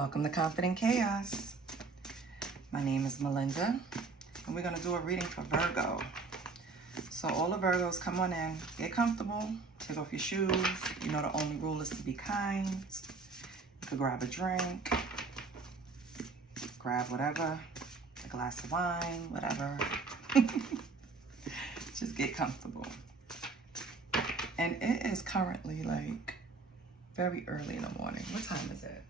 Welcome to Confident Chaos. My name is Melinda, and we're going to do a reading for Virgo. So all the Virgos, come on in, get comfortable, take off your shoes. You know the only rule is to be kind. You could grab a drink, grab whatever, a glass of wine, whatever. Just get comfortable. And it is currently like very early in the morning. What time is it?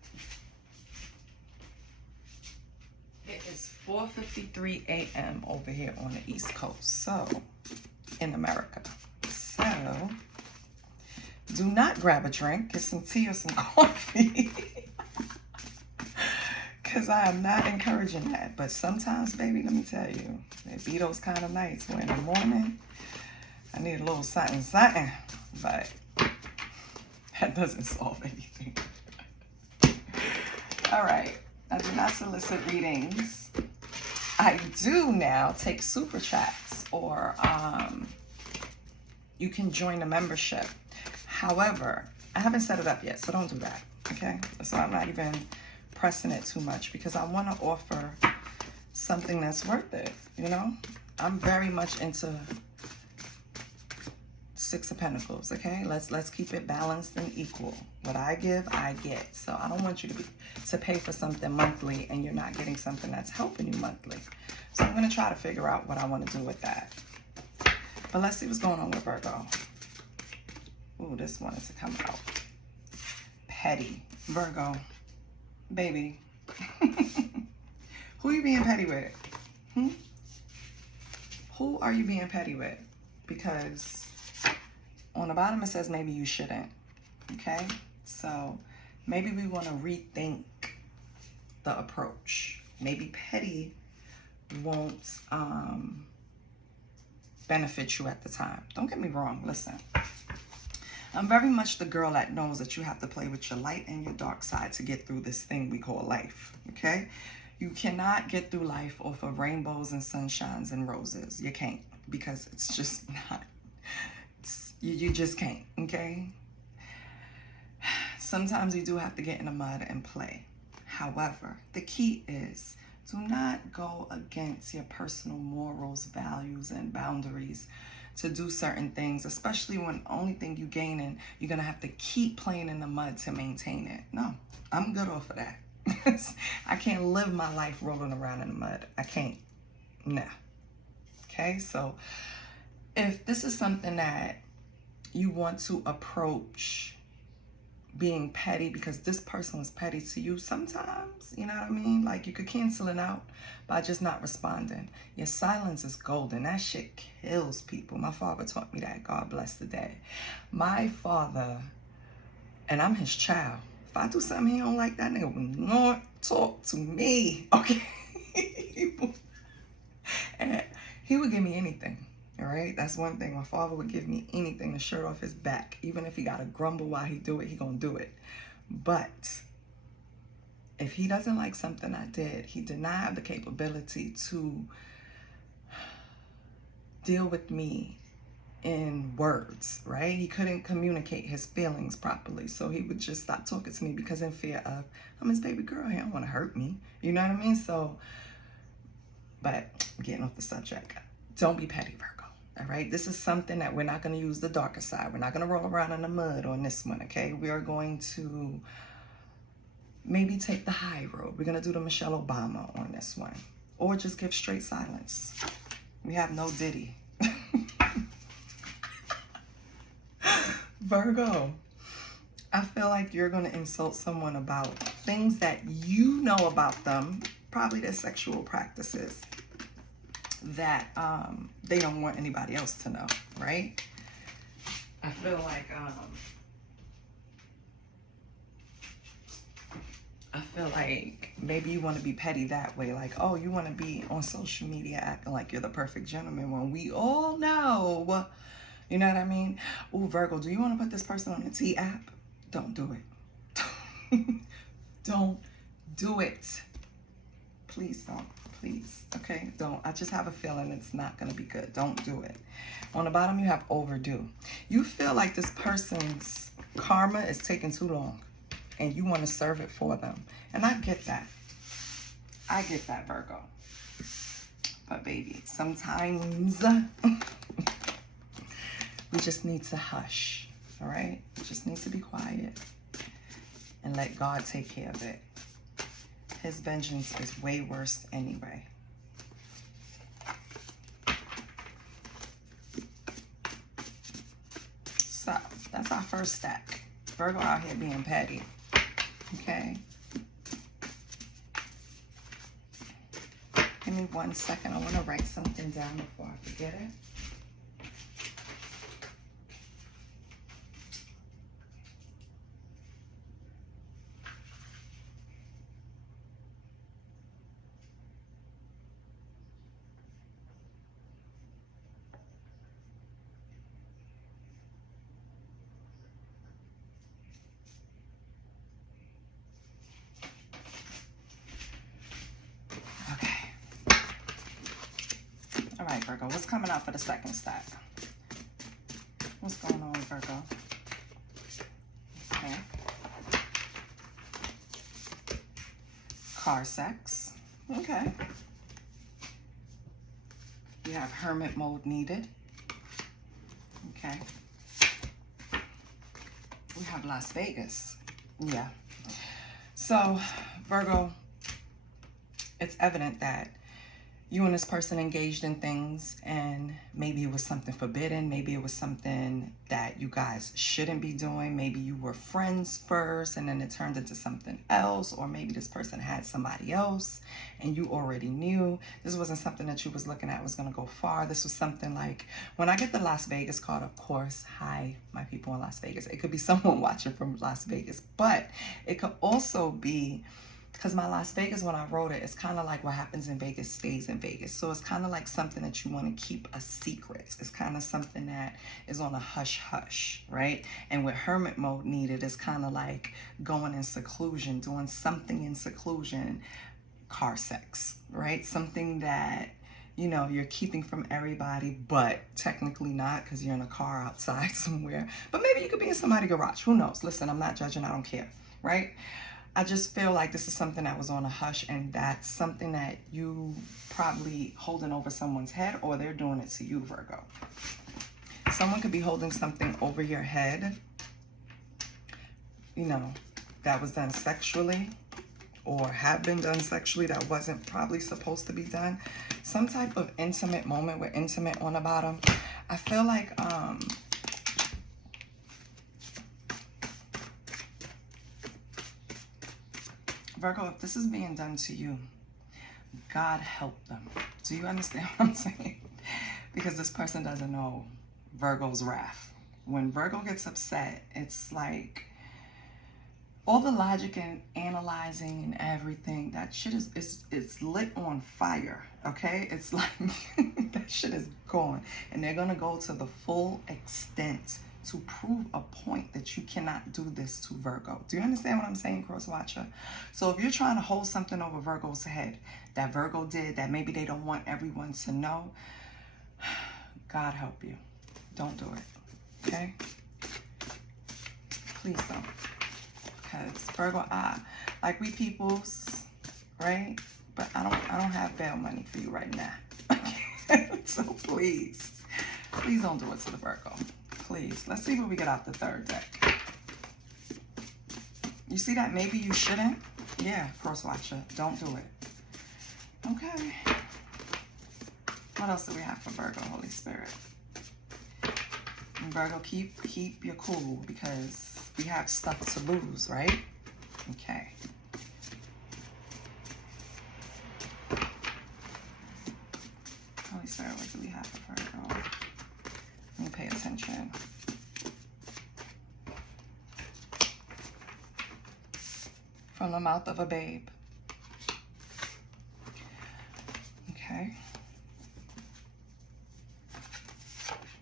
It is 4:53 a.m. over here on the East Coast, so in America. So do not grab a drink, get some tea or some coffee, because I am not encouraging that. But sometimes, baby, let me tell you, it be those kind of nights where in the morning I need a little something, but that doesn't solve anything. All right. I do not solicit readings. I do now take super chats, or you can join a membership. However, I haven't set it up yet, so don't do that, okay? So I'm not even pressing it too much because I want to offer something that's worth it, you know? I'm very much into Six of Pentacles, okay? Let's keep it balanced and equal. What I give, I get. So I don't want you to pay for something monthly and you're not getting something that's helping you monthly. So I'm going to try to figure out what I want to do with that. But let's see what's going on with Virgo. Ooh, this wanted to come out. Petty. Virgo. Baby. Who are you being petty with? Who are you being petty with? Because on the bottom it says maybe you shouldn't, okay? So maybe we want to rethink the approach. Maybe petty won't benefit you at the time. Don't get me wrong, listen. I'm very much the girl that knows that you have to play with your light and your dark side to get through this thing we call life, okay? You cannot get through life off of rainbows and sunshines and roses. You can't, because it's just not. You just can't, okay? Sometimes you do have to get in the mud and play. However, the key is do not go against your personal morals, values, and boundaries to do certain things, especially when the only thing you gaining, you're going to have to keep playing in the mud to maintain it. No, I'm good off of that. I can't live my life rolling around in the mud. I can't. Nah. Okay, so if this is something that you want to approach being petty because this person was petty to you sometimes, you know what I mean? Like you could cancel it out by just not responding. Your silence is golden. That shit kills people. My father taught me that. God bless the day. My father, and I'm his child. If I do something he don't like, that nigga will not talk to me, okay? And he would give me anything. All right, that's one thing. My father would give me anything, the shirt off his back. Even if he got to grumble while he do it, he gonna do it. But if he doesn't like something I did, he did not have the capability to deal with me in words, right? He couldn't communicate his feelings properly. So he would just stop talking to me because in fear of, I'm his baby girl, he don't want to hurt me. You know what I mean? So, but getting off the subject, don't be petty, Virgo. All right, this is something that we're not going to use the darker side. We're not going to roll around in the mud on this one, okay? We are going to maybe take the high road. We're going to do the Michelle Obama on this one. Or just give straight silence. We have no Diddy. Virgo, I feel like you're going to insult someone about things that you know about them, probably their sexual practices, that they don't want anybody else to know, right? I feel like maybe you want to be petty that way, like, oh, you want to be on social media acting like you're the perfect gentleman when we all know, you know what I mean? Ooh, Virgo, do you want to put this person on the T app? Don't do it. Don't do it. Please don't. Please, okay? Don't. I just have a feeling it's not going to be good. Don't do it. On the bottom, you have overdue. You feel like this person's karma is taking too long. and you want to serve it for them. And I get that. I get that, Virgo. But baby, sometimes we just need to hush, all right? We just need to be quiet and let God take care of it. His vengeance is way worse anyway. So, that's our first stack. Virgo out here being petty, okay? Give me 1 second. I want to write something down before I forget it. All right, Virgo, what's coming out for the second stack? What's going on with Virgo? Okay. Car sex. Okay. We have hermit mode needed. Okay. We have Las Vegas. Yeah. So, Virgo, it's evident that you and this person engaged in things, and maybe it was something forbidden. Maybe it was something that you guys shouldn't be doing. Maybe you were friends first and then it turned into something else, or maybe this person had somebody else and you already knew. This wasn't something that you was looking at was gonna go far. This was something like, when I get the Las Vegas card, of course, hi, my people in Las Vegas. It could be someone watching from Las Vegas, but it could also be, because my Las Vegas, when I wrote it, it's kind of like what happens in Vegas stays in Vegas. So it's kind of like something that you want to keep a secret. It's kind of something that is on a hush-hush, right? And with hermit mode needed, it's kind of like going in seclusion, doing something in seclusion, car sex, right? Something that, you know, you're keeping from everybody, but technically not, because you're in a car outside somewhere. But maybe you could be in somebody's garage. Who knows? Listen, I'm not judging. I don't care, right? I just feel like this is something that was on a hush, and that's something that you probably holding over someone's head, or they're doing it to you, Virgo. Someone could be holding something over your head, you know, that was done sexually, or have been done sexually that wasn't probably supposed to be done. Some type of intimate moment with intimate on the bottom. I feel like, Virgo, if this is being done to you, God help them. Do you understand what I'm saying? Because this person doesn't know Virgo's wrath. When Virgo gets upset, it's like all the logic and analyzing and everything, that shit is lit on fire, okay? It's like that shit is gone. And they're gonna go to the full extent to prove a point that you cannot do this to Virgo. Do you understand what I'm saying, cross watcher? So if you're trying to hold something over Virgo's head that Virgo did that maybe they don't want everyone to know, God help you. Don't do it, okay? Please don't. Because Virgo, like we peoples, right? But I don't have bail money for you right now. So please don't do it to the Virgo. Please. Let's see what we get out the third deck. You see that? Maybe you shouldn't. Yeah, cross watcher. Don't do it. Okay. What else do we have for Virgo, Holy Spirit? And Virgo, keep your cool, because we have stuff to lose, right? Okay. Holy Spirit, what do we have for Virgo? Let me pay attention. From the mouth of a babe. Okay.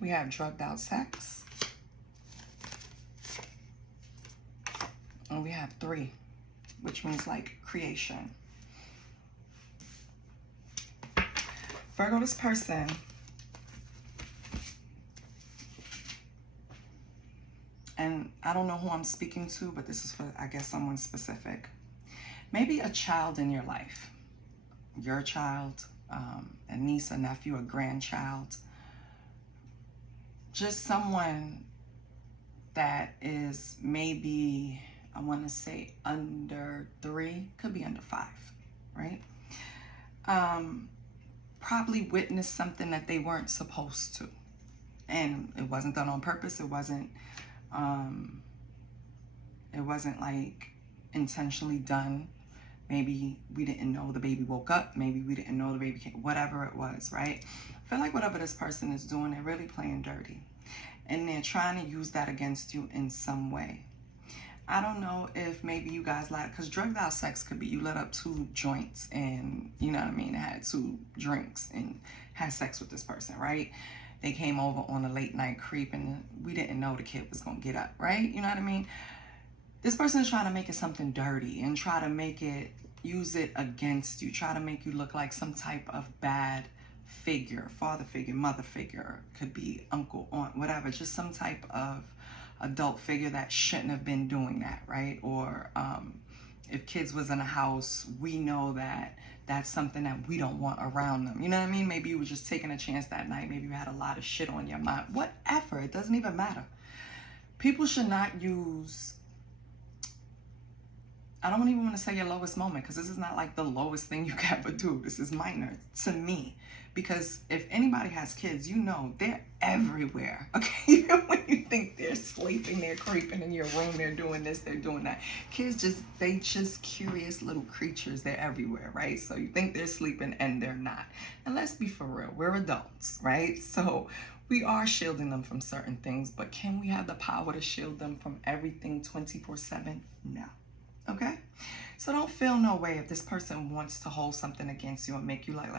We have drugged out sex. And we have 3, which means like creation. Virgo, this person and I don't know who I'm speaking to, but this is for, I guess, someone specific. Maybe a child in your life, your child, a niece, a nephew, a grandchild, just someone that is maybe, I want to say under 3, could be under 5, right? Probably witnessed something that they weren't supposed to. And it wasn't done on purpose. It wasn't like intentionally done. Maybe we didn't know the baby woke up. Maybe we didn't know the baby came, whatever it was, right? I feel like whatever this person is doing, they're really playing dirty. And they're trying to use that against you in some way. I don't know if maybe you guys like, because drugged out sex could be you lit up 2 joints and, you know what I mean, had 2 drinks and had sex with this person, right? They came over on a late night creep and we didn't know the kid was going to get up, right? You know what I mean? This person is trying to make it something dirty and try to make it, use it against you, try to make you look like some type of bad figure, father figure, mother figure, could be uncle, aunt, whatever, just some type of adult figure that shouldn't have been doing that, right? Or if kids was in a house, we know that that's something that we don't want around them. You know what I mean? Maybe you were just taking a chance that night. Maybe you had a lot of shit on your mind. Whatever, it doesn't even matter. People should not use, I don't even want to say your lowest moment, because this is not like the lowest thing you can ever do. This is minor to me. Because if anybody has kids, you know they're everywhere. Okay, even when you think they're sleeping, they're creeping in your room, they're doing this, they're doing that. Kids they just curious little creatures. They're everywhere, right? So you think they're sleeping and they're not. And let's be for real, we're adults, right? So we are shielding them from certain things, but can we have the power to shield them from everything 24/7? No. Okay? So don't feel no way if this person wants to hold something against you and make you like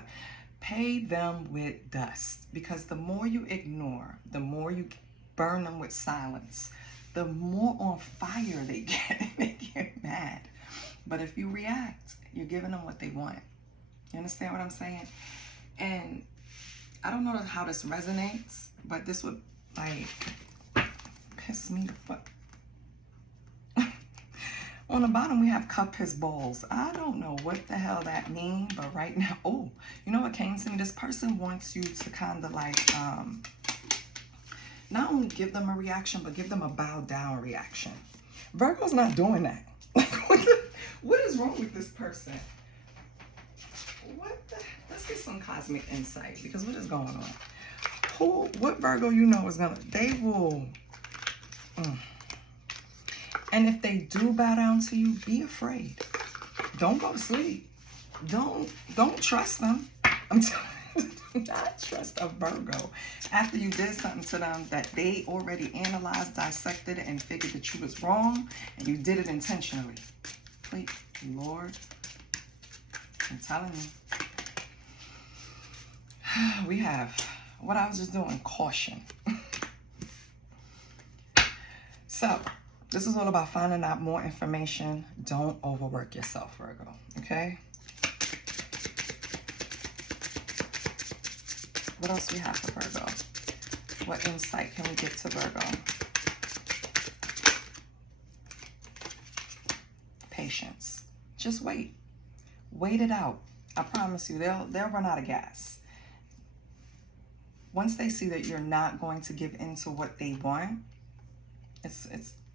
pay them with dust, because the more you ignore, the more you burn them with silence, the more on fire they get. They get mad. But if you react, you're giving them what they want. You understand what I'm saying? And I don't know how this resonates, but this would like piss me the fuck. On the bottom, we have cup his balls. I don't know what the hell that means, but right now, oh, you know what came to me? This person wants you to kind of like, not only give them a reaction, but give them a bow down reaction. Virgo's not doing that. Like, what is wrong with this person? Let's get some cosmic insight, because what is going on? What Virgo you know is gonna, they will, and if they do bow down to you, be afraid. Don't go to sleep. Don't trust them. I'm telling you, do not trust a Virgo after you did something to them that they already analyzed, dissected, and figured that you was wrong, and you did it intentionally. Please, Lord, I'm telling you. We have, what I was just doing, caution. So, this is all about finding out more information. Don't overwork yourself, Virgo, okay? What else we have for Virgo? What insight can we get to Virgo? Patience. Just wait. Wait it out. I promise you, they'll run out of gas. Once they see that you're not going to give in to what they want,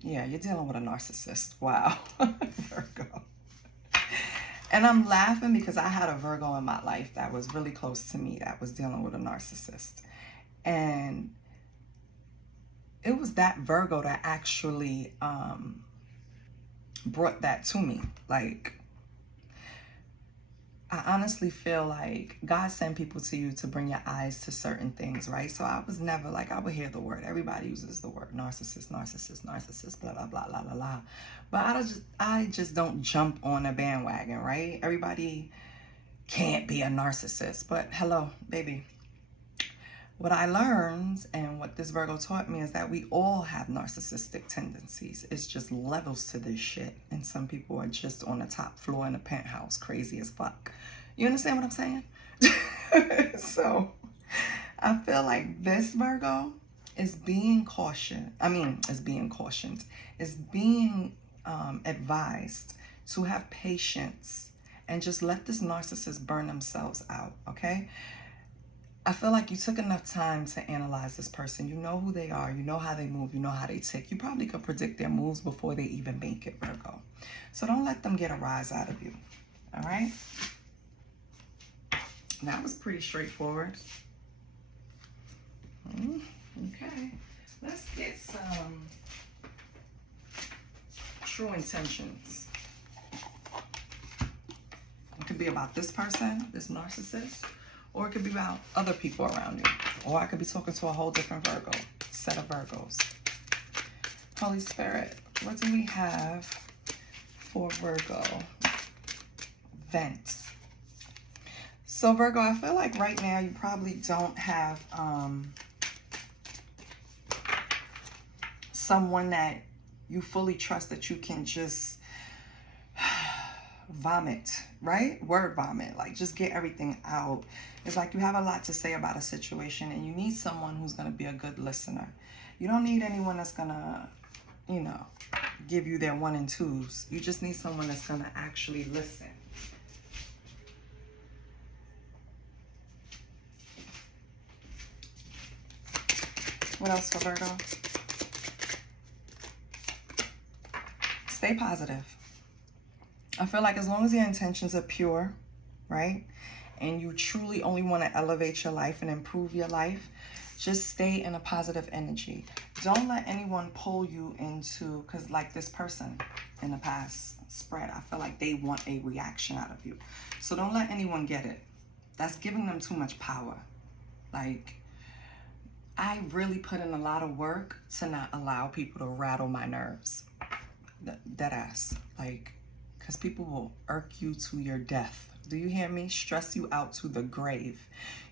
yeah, you're dealing with a narcissist. Wow. Virgo. And I'm laughing because I had a Virgo in my life that was really close to me that was dealing with a narcissist. And it was that Virgo that actually brought that to me. Like, I honestly feel like God sent people to you to bring your eyes to certain things, right? So I was never like, I would hear the word. Everybody uses the word narcissist, narcissist, narcissist, blah, blah, blah, blah, blah, blah. But I just don't jump on a bandwagon, right? Everybody can't be a narcissist. But hello, baby. What I learned and what this Virgo taught me is that we all have narcissistic tendencies. It's just levels to this shit. And some people are just on the top floor in a penthouse, crazy as fuck. You understand what I'm saying? So I feel like this Virgo is being cautioned. Is being advised to have patience and just let this narcissist burn themselves out, okay? I feel like you took enough time to analyze this person. You know who they are. You know how they move. You know how they tick. You probably could predict their moves before they even make it, Virgo. So don't let them get a rise out of you, all right? That was pretty straightforward. Okay, let's get some true intentions. It could be about this person, this narcissist, or it could be about other people around you. Or I could be talking to a whole different Virgo, set of Virgos. Holy Spirit, what do we have for Virgo? Vent. So Virgo, I feel like right now you probably don't have someone that you fully trust that you can just vomit, right? Word vomit, like just get everything out. It's like you have a lot to say about a situation and you need someone who's going to be a good listener. You don't need anyone that's going to, you know, give you their 1 and 2s. You just need someone that's going to actually listen. What else for Virgo? Stay positive. I feel like as long as your intentions are pure, right? And you truly only want to elevate your life and improve your life, just stay in a positive energy. Don't let anyone pull you into, because like this person in the past spread, I feel like they want a reaction out of you. So don't let anyone get it. That's giving them too much power. Like, I really put in a lot of work to not allow people to rattle my nerves. Dead ass. Like, because people will irk you to your death. Do you hear me? Stress you out to the grave.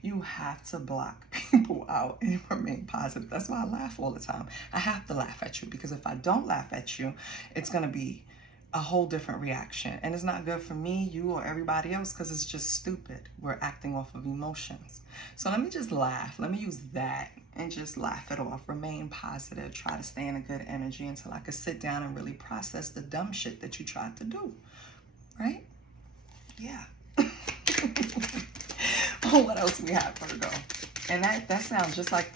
You have to block people out and remain positive. That's why I laugh all the time. I have to laugh at you, because if I don't laugh at you, it's going to be a whole different reaction. And it's not good for me, you, or everybody else, because it's just stupid. We're acting off of emotions. So let me just laugh. Let me use that and just laugh it off. Remain positive. Try to stay in a good energy until I could sit down and really process the dumb shit that you tried to do. Right? Yeah. Oh, what else we have, Virgo? And that sounds just like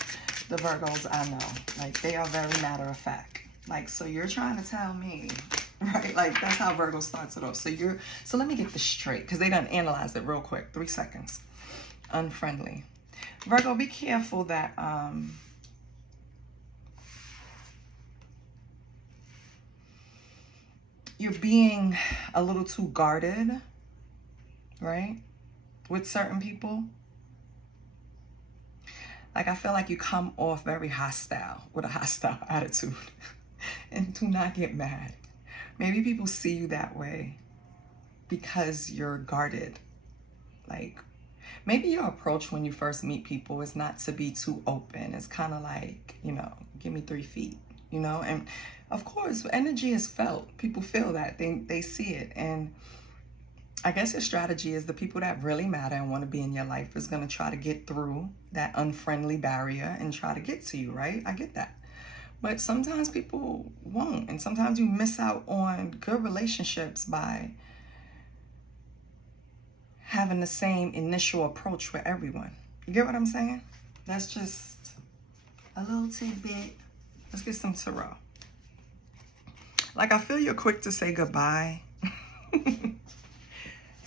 the Virgos I know. Like, they are very matter of fact. Like, so you're trying to tell me, right? Like, that's how Virgo starts it off. So let me get this straight, because they done analyze it real quick. 3 seconds. Unfriendly. Virgo, be careful that you're being a little too guarded, right? With certain people. Like, I feel like you come off very hostile, with a hostile attitude. And do not get mad. Maybe people see you that way because you're guarded. Like, maybe your approach when you first meet people is not to be too open. It's kind of like, you know, give me 3 feet, you know? And of course, energy is felt. People feel that. They see it. And I guess your strategy is the people that really matter and want to be in your life is going to try to get through that unfriendly barrier and try to get to you, right? I get that. But sometimes people won't. And sometimes you miss out on good relationships by having the same initial approach with everyone. You get what I'm saying? That's just a little tidbit. Let's get some tarot. Like, I feel you're quick to say goodbye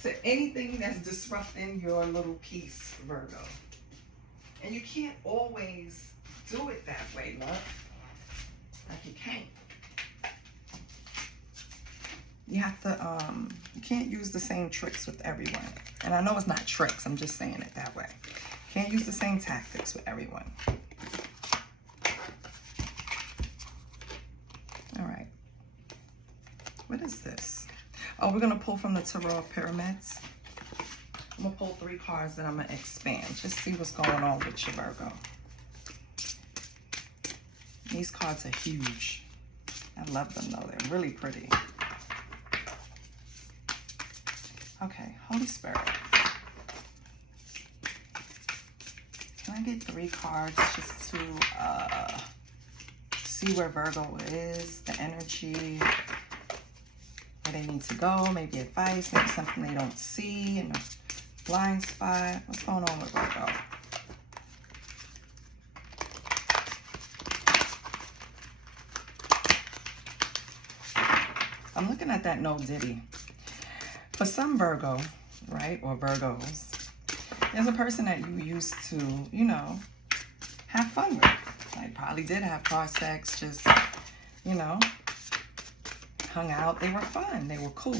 to anything that's disrupting your little peace, Virgo. And you can't always do it that way, love. Like, you can't. You have to, you can't use the same tricks with everyone. And I know it's not tricks, I'm just saying it that way. You can't use the same tactics with everyone. All right. What is this? Oh, we're going to pull from the Tarot of Pyramids. I'm going to pull 3 cards that I'm going to expand. Just see what's going on with you, Virgo. These cards are huge. I love them, though. They're really pretty. Okay, Holy Spirit. Can I get 3 cards just to see where Virgo is, the energy, where they need to go, maybe advice, maybe something they don't see in a blind spot. What's going on with Virgo? I'm looking at that no diddy. For some Virgo, right, or Virgos, there's a person that you used to, you know, have fun with. Like, probably did have car sex, just, you know, hung out. They were fun. They were cool.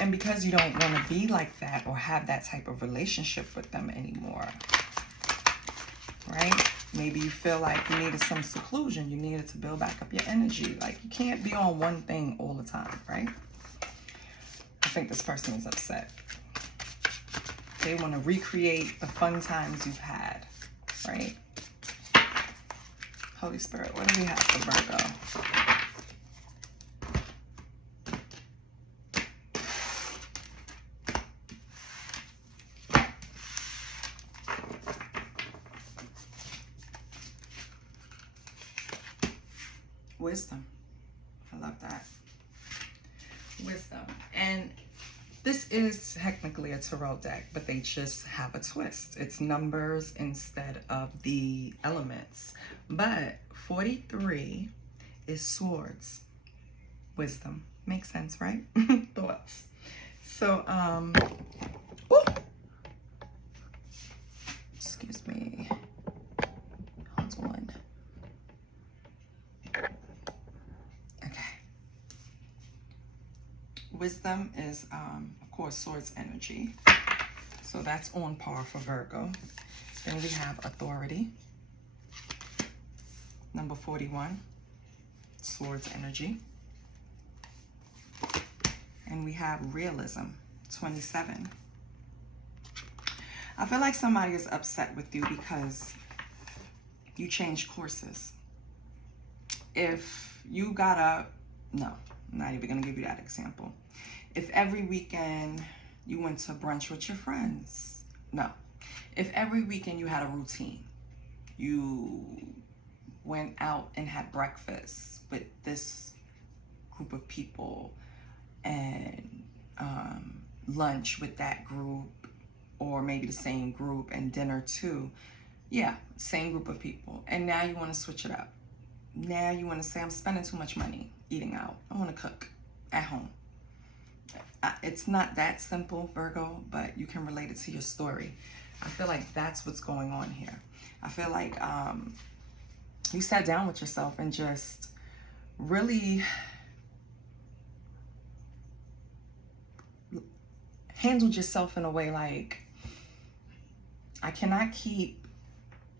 And because you don't want to be like that or have that type of relationship with them anymore, right? Maybe you feel like you needed some seclusion. You needed to build back up your energy. Like, you can't be on one thing all the time, right? I think this person is upset. They want to recreate the fun times you've had, right? Holy Spirit, what do we have for Virgo? Wisdom. I love that. Wisdom. And this is technically a tarot deck, but they just have a twist. It's numbers instead of the elements. But 43 is swords. Wisdom. Makes sense, right? Thoughts. So, ooh. Excuse me. Hold on. Wisdom is, of course, swords energy. So that's on par for Virgo. Then we have authority. Number 41, swords energy. And we have realism, 27. I feel like somebody is upset with you because you changed courses. If you got up, no, I'm not even going to give you that example. If every weekend you went to brunch with your friends, no. If every weekend you had a routine, you went out and had breakfast with this group of people and lunch with that group, or maybe the same group, and dinner too. Yeah, same group of people. And now you want to switch it up. Now you want to say, I'm spending too much money eating out. I want to cook at home. It's not that simple, Virgo, but you can relate it to your story. I feel like that's what's going on here. I feel like you sat down with yourself and just really handled yourself in a way like, I cannot keep,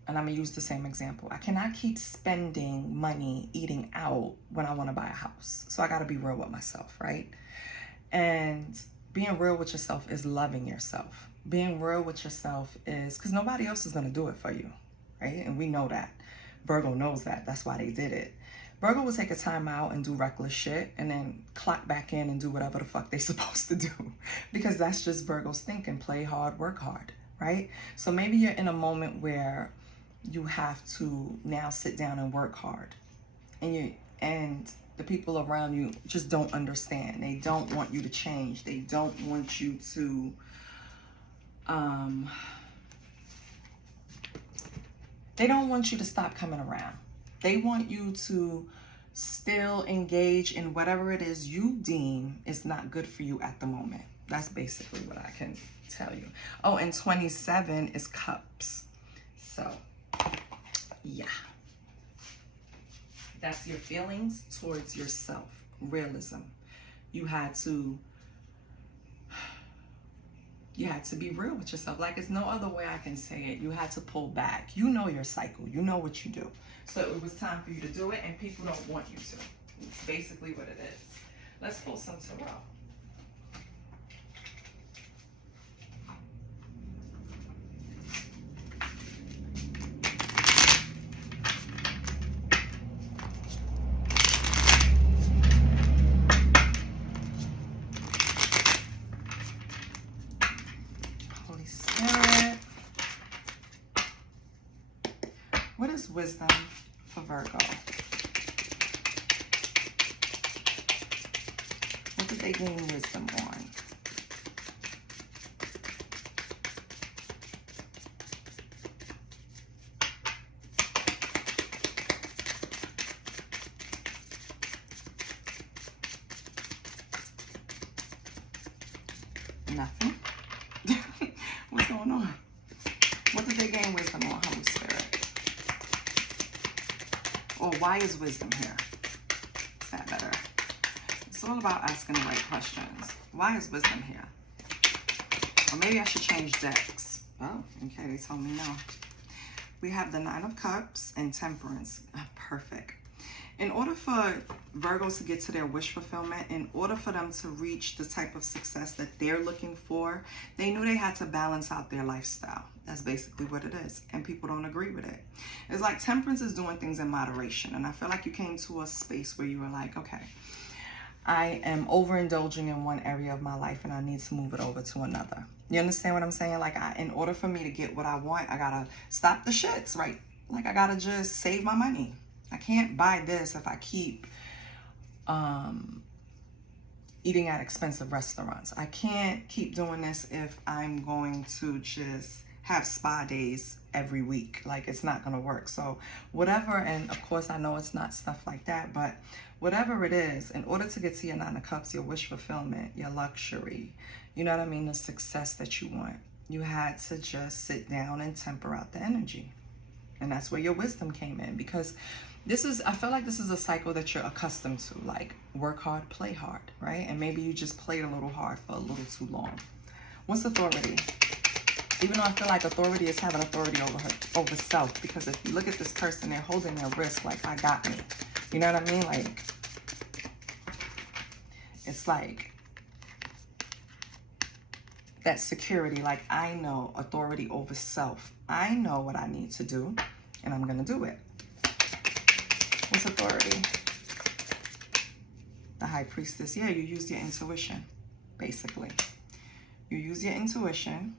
and I'm going to use the same example, I cannot keep spending money eating out when I want to buy a house. So I got to be real with myself, right? And being real with yourself is loving yourself. Being real with yourself is, because nobody else is going to do it for you, right? And we know that. Virgo knows that. That's why they did it. Virgo will take a time out and do reckless shit and then clock back in and do whatever the fuck they're supposed to do. Because that's just Virgo's thinking. Play hard, work hard, right? So maybe you're in a moment where you have to now sit down and work hard. And the people around you just don't understand. They don't want you to change. They don't want you to they don't want you to stop coming around. They want you to still engage in whatever it is you deem is not good for you at the moment. That's basically what I can tell you. Oh, and 27 is cups. So, yeah. That's your feelings towards yourself. Realism. You had to be real with yourself. Like, it's no other way I can say it. You had to pull back. You know your cycle. You know what you do. So it was time for you to do it, and people don't want you to. It's basically what it is. Let's pull some tarot. Holy Spirit. wisdom for Virgo? What did they gain wisdom on? Nothing. What's going on? What did they gain wisdom on, Holy Spirit? Or why is wisdom here? Is that better? It's all about asking the right questions. Why is wisdom here? Or maybe I should change decks. Oh, okay, they told me no. We have the Nine of Cups and Temperance. Perfect. In order for Virgos to get to their wish fulfillment, in order for them to reach the type of success that they're looking for, they knew they had to balance out their lifestyle. That's basically what it is. And people don't agree with it. It's like Temperance is doing things in moderation. And I feel like you came to a space where you were like, okay, I am overindulging in one area of my life and I need to move it over to another. You understand what I'm saying? Like, in order for me to get what I want, I gotta stop the shits, right? Like, I gotta just save my money. I can't buy this if I keep eating at expensive restaurants. I can't keep doing this if I'm going to just have spa days every week. Like, it's not going to work. So whatever, and of course I know it's not stuff like that, but whatever it is, in order to get to your Nine of Cups, your wish fulfillment, your luxury, you know what I mean, the success that you want, you had to just sit down and temper out the energy. And that's where your wisdom came in, because I feel like this is a cycle that you're accustomed to, like work hard, play hard, right? And maybe you just played a little hard for a little too long. What's authority? Even though I feel like authority is having authority over self, because if you look at this person, they're holding their wrist like, I got me. You know what I mean? Like, it's like that security, like, I know, authority over self. I know what I need to do, and I'm going to do it. What's authority? The High Priestess. Yeah, you use your intuition, basically. You use your intuition.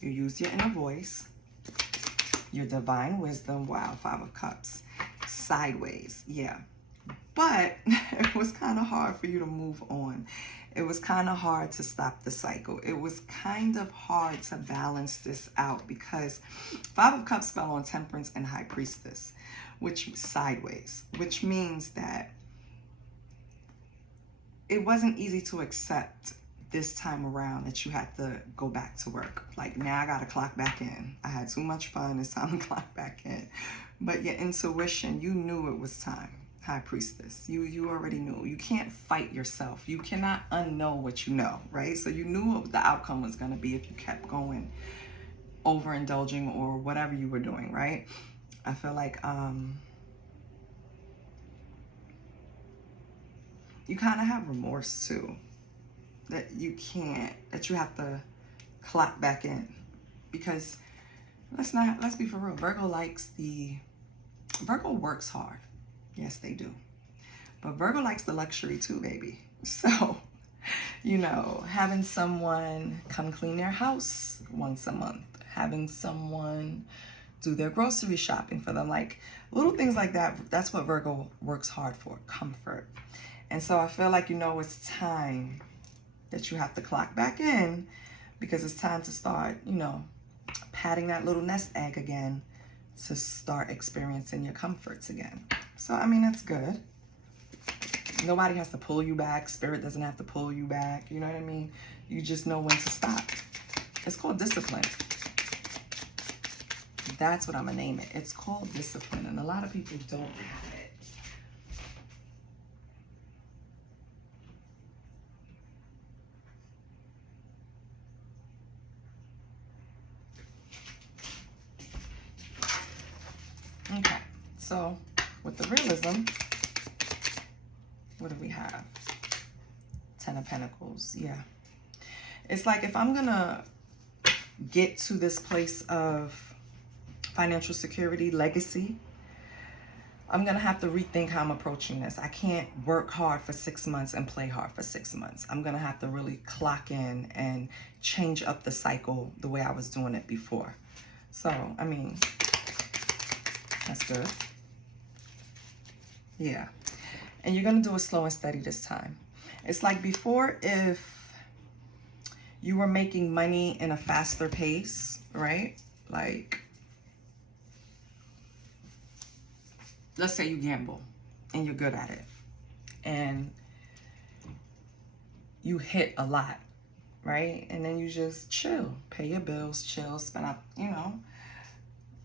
You use your inner voice. Your divine wisdom. Wow, Five of Cups. Sideways. Yeah. But it was kind of hard for you to move on. It was kind of hard to stop the cycle. It was kind of hard to balance this out, because Five of Cups fell on Temperance and High Priestess, which sideways, which means that it wasn't easy to accept this time around that you had to go back to work. Like, now I got to clock back in. I had too much fun. It's time to clock back in. But your intuition, you knew it was time. High Priestess, you already knew. You can't fight yourself. You cannot unknow what you know, right? So you knew what the outcome was going to be if you kept going, overindulging or whatever you were doing, right? I feel like you kind of have remorse too, that you have to clock back in, because let's be for real. Virgo works hard. Yes, they do. But Virgo likes the luxury too, baby. So, you know, having someone come clean their house once a month, having someone do their grocery shopping for them, like little things like that. That's what Virgo works hard for, comfort. And so I feel like, you know, it's time that you have to clock back in, because it's time to start, you know, patting that little nest egg again, to start experiencing your comforts again. So, I mean, that's good. Nobody has to pull you back. Spirit doesn't have to pull you back. You know what I mean? You just know when to stop. It's called discipline. That's what I'm going to name it. It's called discipline. And a lot of people don't have it. Okay, so with the realism, what do we have? Ten of Pentacles, yeah. It's like, if I'm gonna get to this place of financial security, legacy, I'm gonna have to rethink how I'm approaching this. I can't work hard for 6 months and play hard for 6 months. I'm gonna have to really clock in and change up the cycle the way I was doing it before. So, I mean, That's good. Yeah. And you're going to do it slow and steady this time. It's like before, if you were making money in a faster pace, right? Like, let's say you gamble and you're good at it. And you hit a lot, right? And then you just chill, pay your bills, chill, spend up, you know,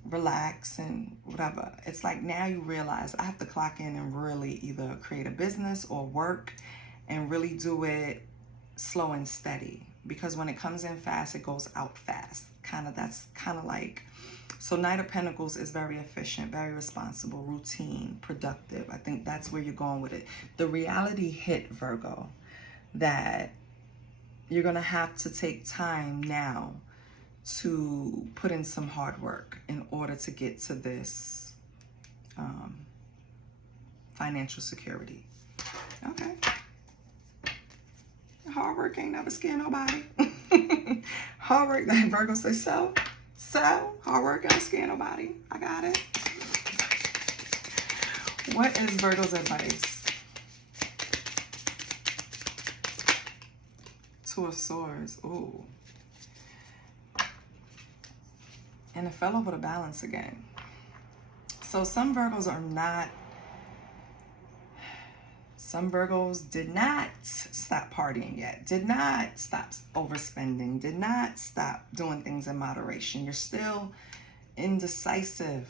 relax and whatever. It's like now you realize I have to clock in and really either create a business or work and really do it slow and steady, because when it comes in fast, it goes out fast. That's kind of like, so Knight of Pentacles is very efficient, very responsible, routine, productive. I think that's where you're going with it. The reality hit, Virgo, that you're going to have to take time now to put in some hard work in order to get to this financial security. Okay. Hard work ain't never scared nobody. Hard work, that Virgo says so. Hard work ain't scare nobody. I got it. What is Virgo's advice? Two of Swords. Ooh. And it fell over the balance again. So some Virgos did not stop partying yet, did not stop overspending, did not stop doing things in moderation. You're still indecisive.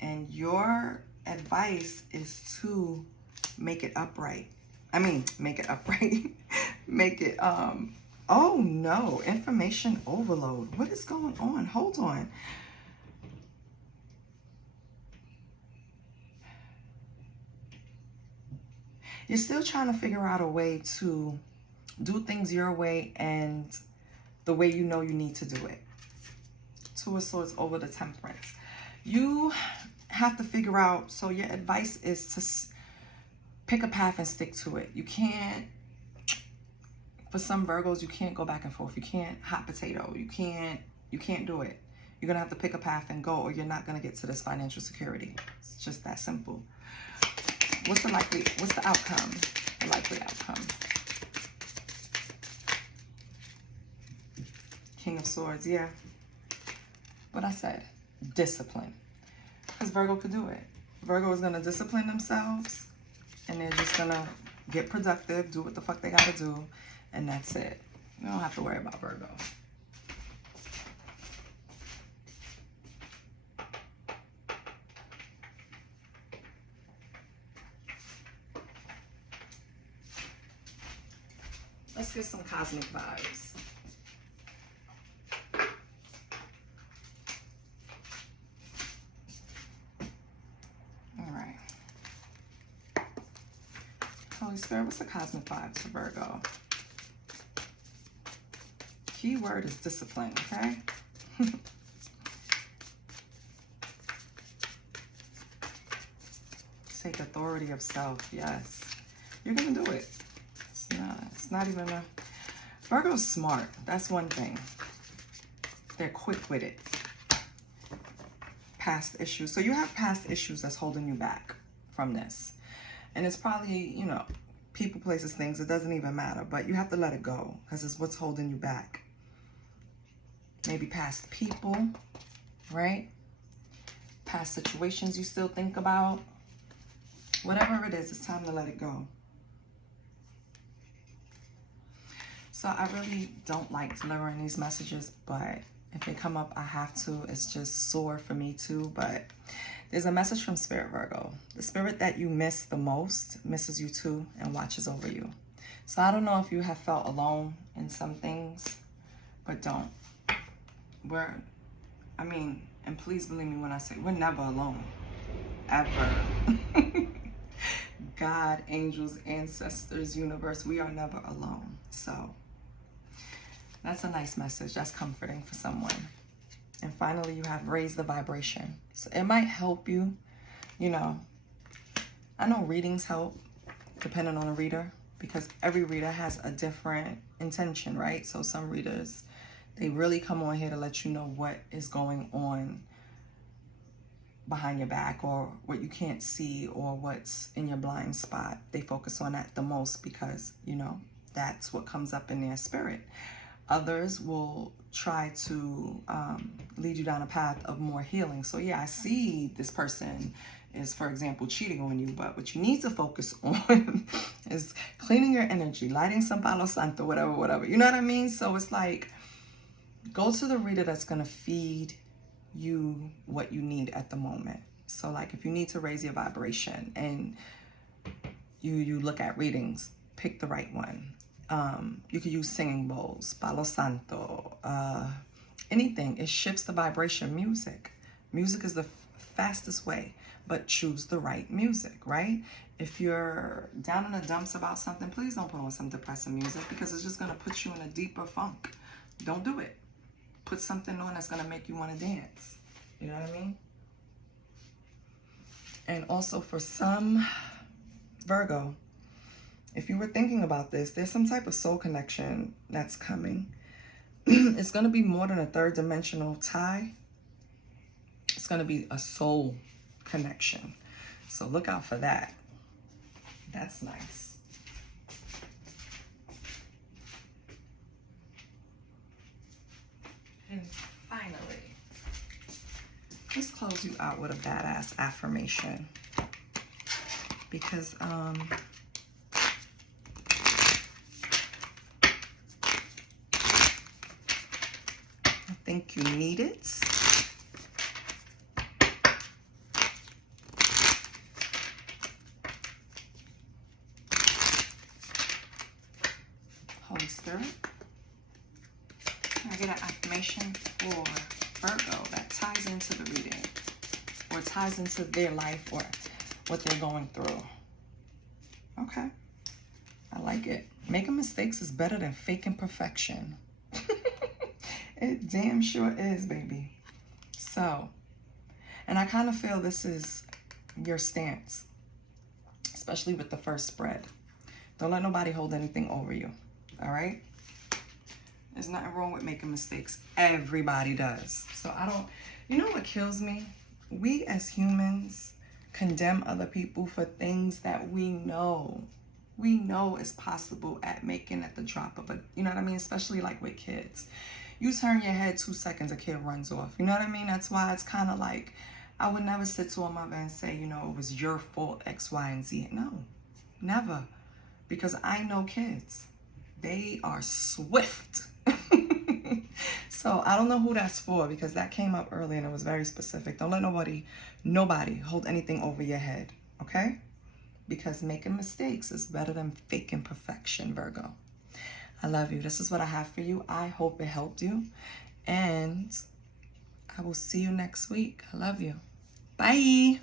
And your advice is to make it upright. Make it upright. Make it, oh no, information overload. What is going on? Hold on. You're still trying to figure out a way to do things your way and the way you know you need to do it. Two of Swords over the Temperance. You have to figure out, so your advice is to pick a path and stick to it. You can't, for some Virgos, you can't go back and forth. You can't hot potato. You can't do it. You're going to have to pick a path and go, or you're not going to get to this financial security. It's just that simple. What's the outcome? The likely outcome. King of Swords, yeah. What I said, discipline. Because Virgo could do it. Virgo is going to discipline themselves, and they're just going to get productive, do what the fuck they got to do, and that's it. You don't have to worry about Virgo. Let's get some cosmic vibes. All right. Holy Spirit, what's the cosmic vibes for Virgo? Key word is discipline, okay? Take authority of self, yes. You're gonna do it. It's not even a... Virgo's smart. That's one thing. They're quick with it. Past issues. So you have past issues that's holding you back from this. And it's probably, you know, people, places, things. It doesn't even matter. But you have to let it go because it's what's holding you back. Maybe past people, right? Past situations you still think about. Whatever it is, it's time to let it go. So I really don't like delivering these messages, but if they come up, I have to. It's just sore for me too. But there's a message from Spirit, Virgo. The spirit that you miss the most misses you too and watches over you. So I don't know if you have felt alone in some things, but don't. And please believe me when I say we're never alone, ever. God, angels, ancestors, universe, we are never alone. So that's a nice message. That's comforting for someone. And finally, you have raised the vibration. So it might help you, you know. I know readings help, depending on the reader, because every reader has a different intention, right? So some readers, they really come on here to let you know what is going on behind your back, or what you can't see, or what's in your blind spot. They focus on that the most because, you know, that's what comes up in their spirit. Others will try to lead you down a path of more healing. So yeah, I see this person is, for example, cheating on you, but what you need to focus on is cleaning your energy, lighting some Palo Santo, whatever. You know what I mean? So it's like, go to the reader that's going to feed you what you need at the moment. So like, if you need to raise your vibration and you look at readings, pick the right one. You could use singing bowls, Palo Santo, anything. It shifts the vibration. Music is the fastest way, but choose the right music, right? If you're down in the dumps about something, please don't put on some depressing music, because it's just going to put you in a deeper funk. Don't do it. Put something on that's going to make you want to dance. You know what I mean? And also for some Virgo, if you were thinking about this, there's some type of soul connection that's coming. It's going to be more than a third dimensional tie. It's going to be a soul connection. So look out for that. That's nice. And finally, let's close you out with a badass affirmation. Because I think you need it. Holy Spirit, can I get an affirmation for Virgo that ties into the reading, or ties into their life, or what they're going through? Okay, I like it. Making mistakes is better than faking perfection. It damn sure is, baby. So, and I kind of feel this is your stance, especially with the first spread. Don't let nobody hold anything over you, all right? There's nothing wrong with making mistakes. Everybody does. So you know what kills me? We as humans condemn other people for things that we know is possible at making at the drop of a, you know what I mean? Especially like with kids. You turn your head 2 seconds, a kid runs off. You know what I mean? That's why it's kind of like, I would never sit to a mother and say, you know, it was your fault, X, Y, and Z. No, never. Because I know kids. They are swift. So I don't know who that's for, because that came up early and it was very specific. Don't let nobody hold anything over your head, okay? Because making mistakes is better than faking perfection, Virgo. I love you. This is what I have for you. I hope it helped you. And I will see you next week. I love you. Bye.